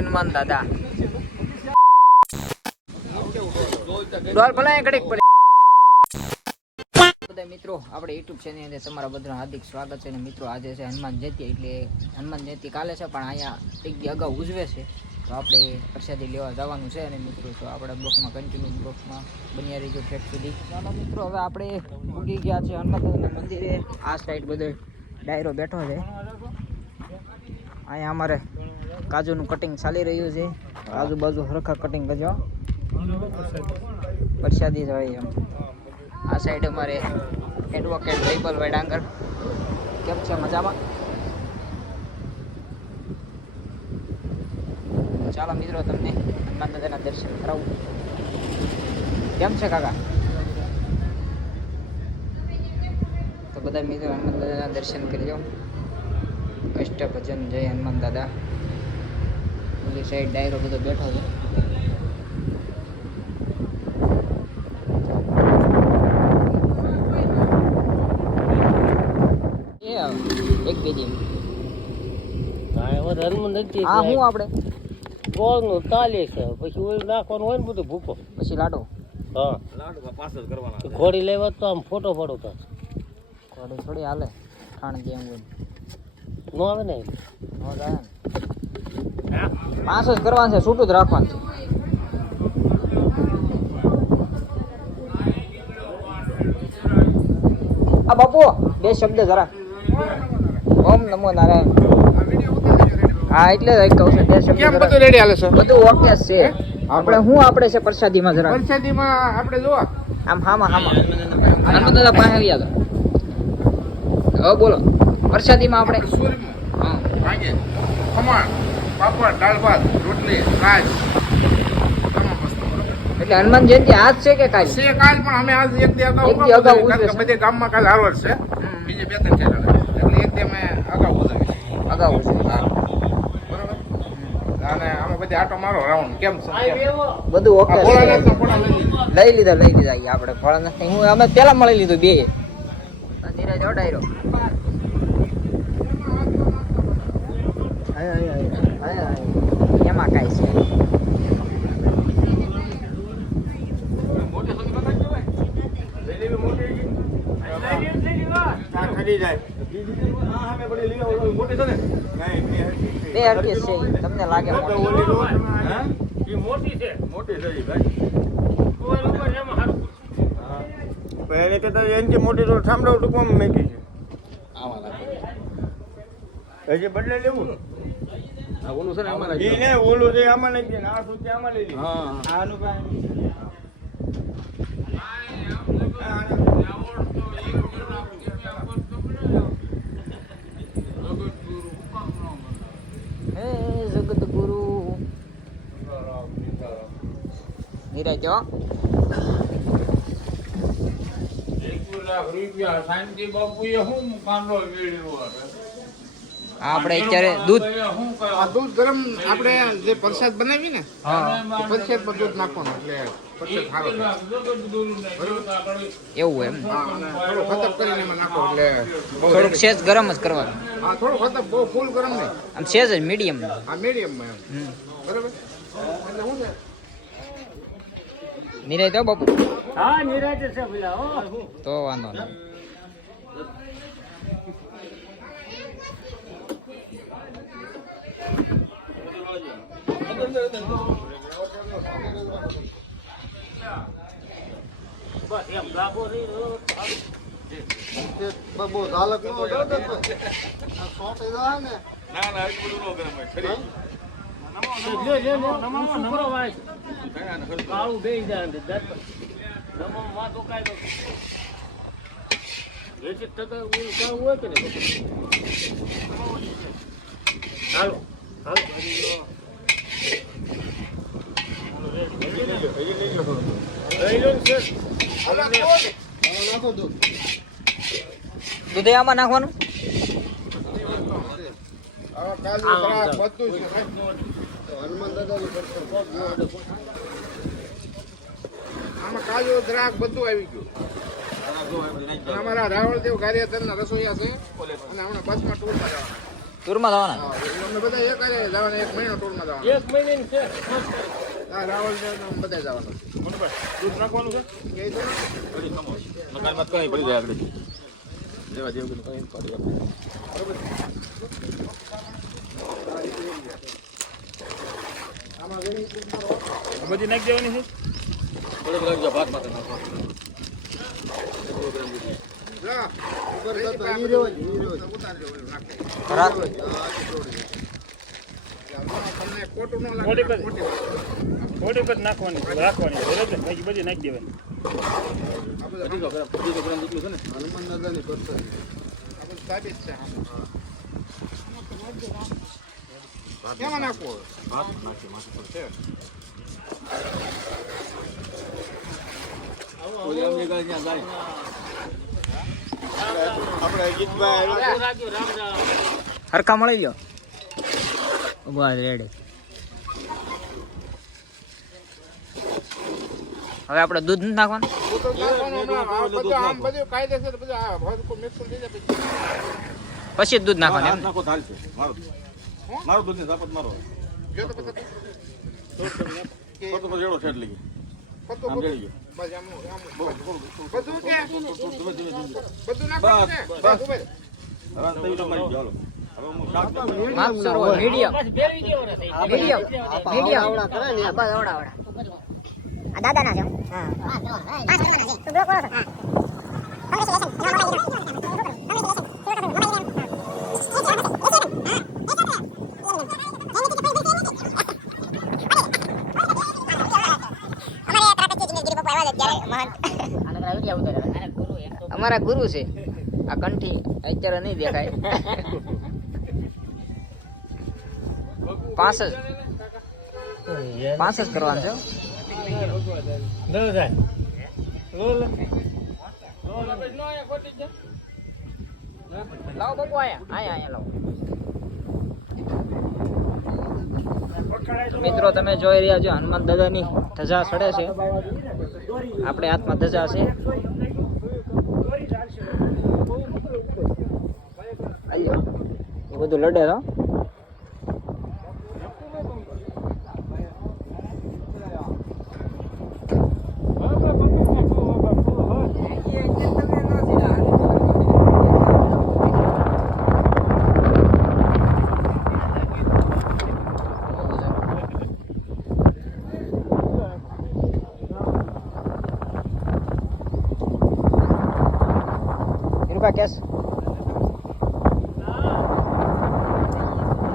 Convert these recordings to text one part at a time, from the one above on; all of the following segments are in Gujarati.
હનુમાન દાદા ડોલ ભલા ઘડીક પડી બધા મિત્રો આપણે યુટ્યુબ ચેનલ અંદર તમારા બધાનું હાર્દિક સ્વાગત છે. અને મિત્રો આજે છે હનુમાન જયંતિ, એટલે હનુમાન જયંતિ કાલે છે પણ અહીંયા એક દી અગાઉ ઉજવે છે, તો આપણે પ્રસાદી લેવા જવાનું છે. અને મિત્રો તો આપણા બ્લોકમાં કન્ટિન્યુ બ્લોકમાં બન્યા રહીજો ઠેક સુધી. ચાલો મિત્રો હવે આપણે ઉગી ગયા છે હનુમાન મંદિરે. આ સાઈડ બધો ડાયરો બેઠો છે. અહીંયા અમારે કાજુનું કટિંગ ચાલી રહ્યું છે. આજુબાજુ હરખા કટિંગ કરજો, પ્રસાદી હોય એમ. આ સાઈડ અમારે એડવોકેટ વૈભલભાઈ ડાંગર. કેમ છે? મજામાં? ચાલો મિત્રો તમને હનુમાન દાદાના દર્શન કરાવું. કેમ છે કાકા? તો બધા મિત્રો હનુમાન દાદાના દર્શન કરજો. કષ્ટ ભજન જય હનુમાન દાદા. ઓલી સાઈડ ડાયરો બધો બેઠો છે. એક બે દી હા હું આપણે ગોળનું તાલી છે, પછી ઓલું નાખવાનું હોય ને બધું ભૂકો, પછી લાડો. હા લાડુ પાછળ કરવાના. ઘોડી લેવા તો આમ ફોટો ફોટો તો ઘોડી થોડી હાલે, ખાણ જેમ હોય નો આવે ને, નો જાય ને. પાસ જ કરવાનું છે, છૂટું જ રાખવાનું છે. આ બાપુ બે શબ્દ જરા. ઓમ નમો નારાયણ. હા એટલે જ કહું છું બે શબ્દ. કેમ બધું રેડી હાલે છે? બધું ઓકે છે. આપણે શું આપણે છે પ્રસાદીમાં જરા. પ્રસાદીમાં આપણે જો આમ હામાં હનુમાન દાદા પાસે આવી ગયા. હવે બોલો પ્રસાદીમાં આપણે હા ભાગે ખમણ, પાપડ, દાળ ભાત, રોટલી, છાશ, તમામ વસ્તુ. એટલે હનુમાન જયંતિ આજ છે કે કાલ છે? કાલ પણ અમે આજ એક દી અગાઉ ઉજવે છે. બધે ગામમાં કાલ હારવાર છે, બીજે બે ત્રણ છે એટલે એક દી અમે અગાઉ ઉજવીએ. અગાઉ છે. બરાબર. અને અમે બધી આટો મારો રાઉન્ડ. કેમ છે? બધું ઓકે છે. ભોળાનાથના ફોટા લઈ લીધા. લઈ લીધા આપણે ભોળાનાથ. હું અમે પેલા મળી લીધું બે ધીરે જોડાયરો. એમાં કાંઈ છે બે હરકી છે. તમને લાગે મોટી છે એની કરતા એનથી મોટી તો ઠામડાવ ટૂંકમાં મેકી છે. હજી બદલે લેવું ઓલું છે ને અમારા ઈ ને ઓલું છે આમાં નાખી ને આ સુધી આમાં લઈ લે. હા આનું હે જગત ગુરુ નીરજો. આપણે અત્યારે દૂધ આ દૂધ ગરમ આપણે જે પ્રસાદ બનાવી ને પ્રસાદ પર દૂધ નાખવાનું એટલે પ્રસાદ સારો થાય. એવું એમ હા, અને થોડું ખતમ કરીને એમાં નાખો એટલે બહુ થોડુંક સેજ ગરમ જ કરવાનું. હા થોડું ખતમ, બહુ ફૂલ ગરમ નહીં, આમ સેજ જ મીડિયમ. આ મીડિયમમાં એમ. બરાબર. એટલે શું છે નિરાય તો બાપુ હા નિરાતે છે પેલા હો. તો વાંધો નહીં. બસ એમ ગાબો રહી બહુ ઝાલક નો જાય સોટે જાય ને. કાળું બે જાય નમો માં તો કાંઈ હોય કે નહીં. હાલો હાલો દૂધ આમાં નાખવાનું. આમાં કાજુ દ્રાક્ષ બધું આવી ગયું. અમારા રાવળદેવ કાર્યતરના રસોઈયા છે અને હમણાં બસમાં ટૂરમાં જવાના. ટૂરમાં જવાના હા, અમે બધા એક હારે જવાના, 1 મહિનો ટૂરમાં જવાના. એક મહિનાની છે હા, રાવલ છે તો બધા જવાના. દૂધ નાખવાનું છે કે તો હજી ખમો મકાનમાં કઈ પડી જાય આગળ જેવા જેવું કઈ પડી બરોબર બધી નાખી દેવાની છે થોડીક રાખજો ભાત માટે નાખવાનું જા ઉપર જતો ઈ રહ્યો ઉતારજો ઓલું નાખે. તમને ખોટું ન લાગે. ખોટી બધી. ખોટી વાત. થોડીક જ નાખવાની રાખવાની બરાબર બાકી બધી નાખી દેવાની આ બધું અઢીસો ગ્રામ જેટલું છે ને હનુમાનનગરની કરશે. આ બધું સાબિત છે. કેમાં નાખવું? ભાત નાખી માથે પર છે ઓલી અમને ગાય ત્યાં ગાય આપણે ગીતભાઈ હરખા મળી ગયો બસ રેડી હવે આપણે દૂધ નથી નાખવાનું બધું આમ બધું કાયદેસર બધું આ હરખું મિક્સર થઈ જાય પછી. પછી જ દૂધ નાખવાનું એમ ને? નાખો થાલ છે મારો દૂધ ને સાપત મારો જો તો પછી તો જેડો છે એટલે પત્તું આમ જડી ગયો બસ આમ બહુ બધું કે બધું નાખવાનું છે. બસ. બસ ઉભે રહે. હવે તવી તો મારી ચાલો હવે હું શાક માફ કરો મીડિયમ મીડિયમ મીડિયમ બસ આવડા આ દાદાના છે હા 5 કરવાના છે તું બ્લોક કરો છો હા અમારા ગુરુ છે આ કંઠી અત્યારે નહીં દેખાય 5 જ કરવાનું છે લાવો બાપુ આયા લાવો મિત્રો તમે જોઈ રહ્યા છો હનુમાન દાદાની ધજા સડે છે આપણે હાથમાં ધજા છે એ બધું લડે તો કેસ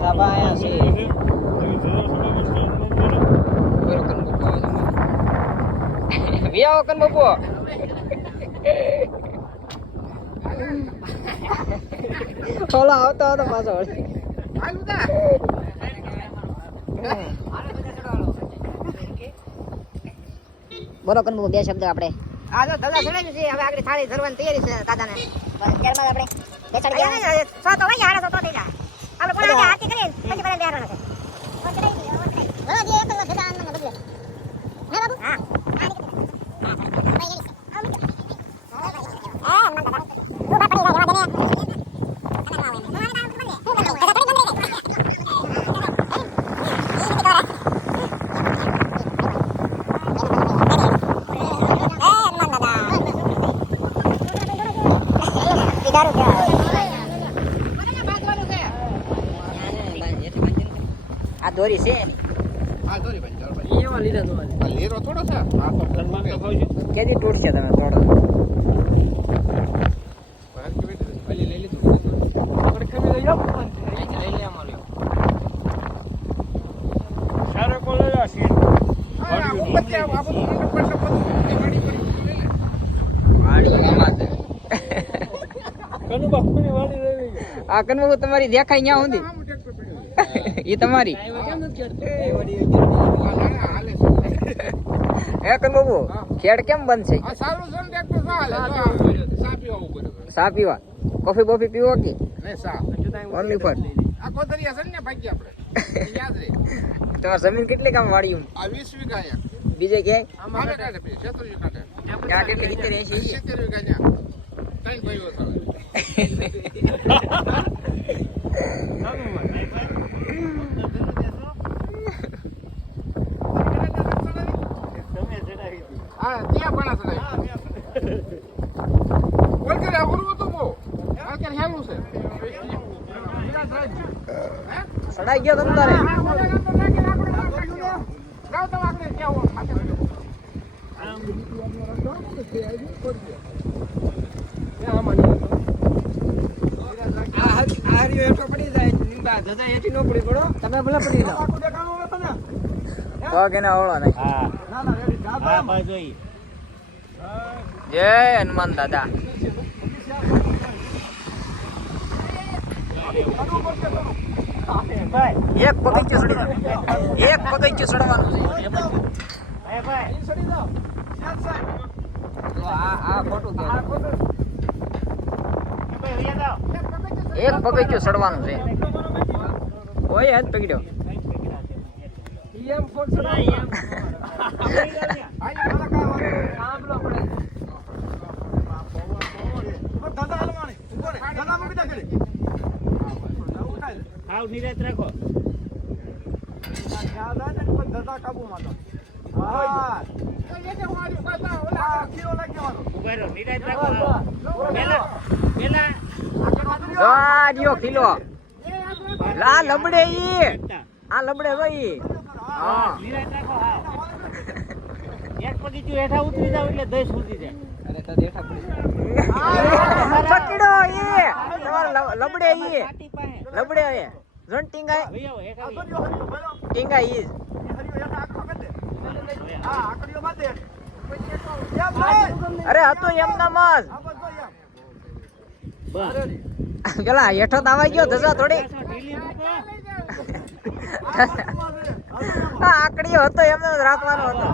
સાબા આયા છે બરો કન બપો આવે છે વિયાઓ કન બપો ઓલા આવતો હતો પાછો હાલ ઉતા. બોલો કનબુ બે શબ્દ આપણે આ જો દાદા ચડાવ્યું છે હવે આગળ થાળી ધરવાની તૈયારી છે દાદાને બસ ત્યારબાદ આપણે બેસાડી દેવાના સો તો વાગ્યા હાડા સો તો થઈ જાય આપણે કોણ આગળ આરતી કરી પછી પહેલા બેહાડવાના છે બોલો જે એક જ ભેગા આનંદ બદલે હે બાબુ હા આ દોરી છે એની હા દોરી ભાઈ ચાલ ભાઈ. એવા લીધા તમારે આ લેરો થોડો છે. આ તો સન્માન તો ખાવ છું કેદી તૂટશે તમે થોડો હરખી બેઠી છે. પહેલી લઈ લીધું. સારો કોલ છે હા, ઉપર છે. આ બધું મંડપ મંડપ બધું એ વાડી પડી લઈ લે. આ કનુ તમારી દેખાય ન્યા સુધી આમ ટ્રેક્ટર પડ્યું. એ તમારી આ નાના હાલે છે. હે કનુ બાબુ ખેડ કેમ બંધ છે આ સારું છે ને ટ્રેક્ટર તો હાલે. તો આ ચા પીવા ઉભો રહ્યો. ચા પીવા કોફી બોફી પીવો કે નહીં ચા. ઓનલી ફોર આ કોતરિયા છે ને ભાગી આપણે. યાદ રહે. તમારી જમીન કેટલી કામ વાળી આ 20 વીઘા અહીંયા. બીજે ક્યાંય આમે કાઢે પછી 76 કાઢે. ત્યાં કેટલી 70 80 70 વીઘા અહીંયા. ત્રણ ભાઈઓ છે. હા ત્યાં પણ ચડાવી બોલ કે અઘરું હતું બહુ અત્યારે હેલું છે સડાઈ ગયો તમ તારે લાવ તમે આપણે ક્યાં તમે ભલે પડી જાઓ પગ એના ઓળો નહીં જય હનુમાન દાદા એક પગથિયું ચડી જાઓ. એક પગથિયું ચડવાનું છે તો આ ખોટું કહેવાય. એક પગથિયું ચડવાનું છે કોઈ હાથ પકડ્યો જો કિલો લા લબડે ઈ આ લબડે જો ઈ હા એક પગીચું હેઠા ઉતરી જાવ એટલે દસ ઉતરી જાય. અરે તો દેઠા પડી પકડો ઈ તમાર લબડે ઈ લબડે એ જણ ટીંગાય ટીંગાય ઈ અરે હતો એમ નામ જ પેલા હેઠો દાવાઈ ગયો ધજા થોડી આકડીઓ હતો એમને જ રાખવાનો હતો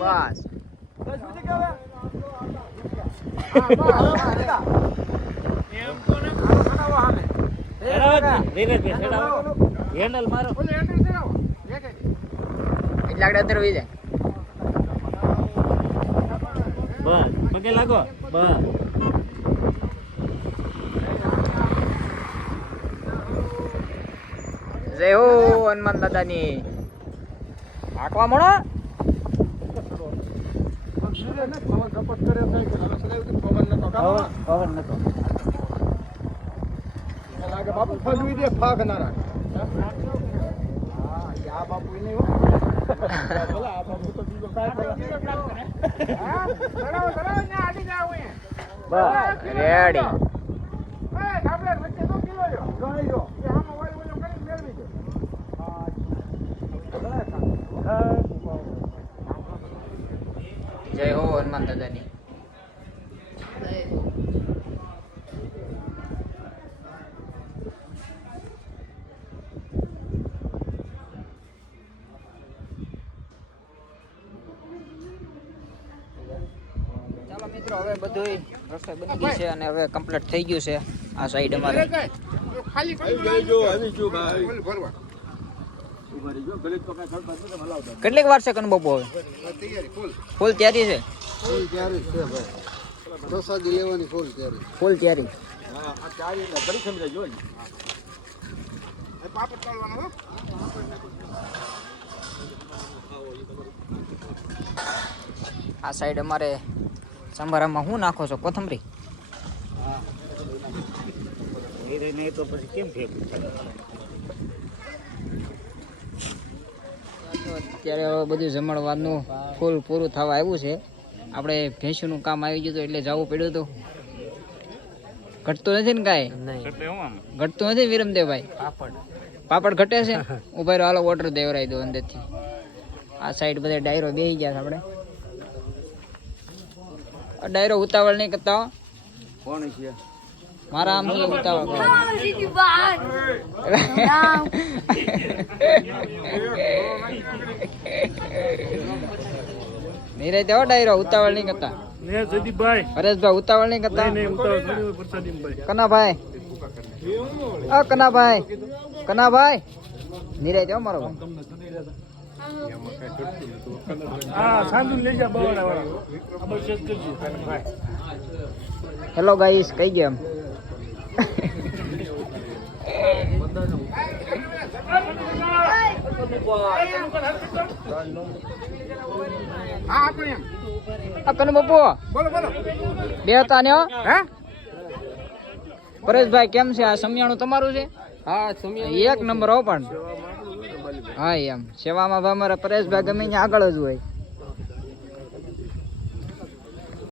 બસ હેન્ડલ મારો એટલે આગળ અંદર વહી જાય બસ પગે લાગો બસ જય હો હનુમાન દાદાની હાંકવા મળો પવન નતો બાપુ ફગવી દે ફાગ નારા આ બાપુ નહીં હો આ બાપુ તો બીજો કાય હા ધરાવ ને આડી જાવ એ બસ રેડી આપણે વચ્ચે તો કિલો જો ગણી જો એ આમ વાળી ઓલો કરી મેળવી જો જય હો હનુમાન દાદાની ચાલો મિત્રો હવે બધું રસોઈ બની ગઈ છે અને હવે કમ્પ્લીટ થઈ ગયું છે આ સાઈડ અમારે ખાલી કરી ભરવા કેટલીક વાર છે કનબાપુ હવે તૈયારી ફૂલ ફૂલ તૈયારી છે ફૂલ તૈયારી છે ભાઈ પ્રસાદી લેવાની ફૂલ તૈયારી ફૂલ તૈયારી પાપડ ચાલવાનો હો આ સાઈડ અમારે સંભારામાં શું નાખો છો કોથમરી નહીં તો પછી કેમ ફેંકવું અત્યારે હવે બધું જમણવારનું ફૂલ પૂરું થવા આવ્યું છે આપણે ભેંસનું કામ આવી ગયું હતું એટલે જવું પડ્યું હતું ઘટતું નથી ને કાંઈ ઘટતું નથી વિરમદેવભાઈ પાપડ ઘટે છે ઉભા રહ્યો હાલો ઓર્ડર દેવરાઈ દો અંદરથી આ સાઈડ બધા ડાયરો બેસી ગયા છે આપણે ડાયરો ઉતાવળ નહીં કરતા કોણ છે મારા આમ ઉતાવળ કરો નીરે દેવો ડાયરો ઉતાવળ નહીં કરતા હરેશભાઈ ઉતાવળ નહીં કરતા કનાભાઈ કનાભાઈ કનાભાઈ નીરે દેવો મારો હેલો ગાઈસ કઈ ગયા હા આપણે એમ આ કનુ બાપુ બોલો બોલો બે હતા ને હો? હે પરેશભાઈ કેમ છે આ સમિયાણું તમારું છે હા એક નંબર હો પણ હા એમ સેવામાં ભાઈ અમારા પરેશભાઈ ગમે ત્યાં આગળ જ હોય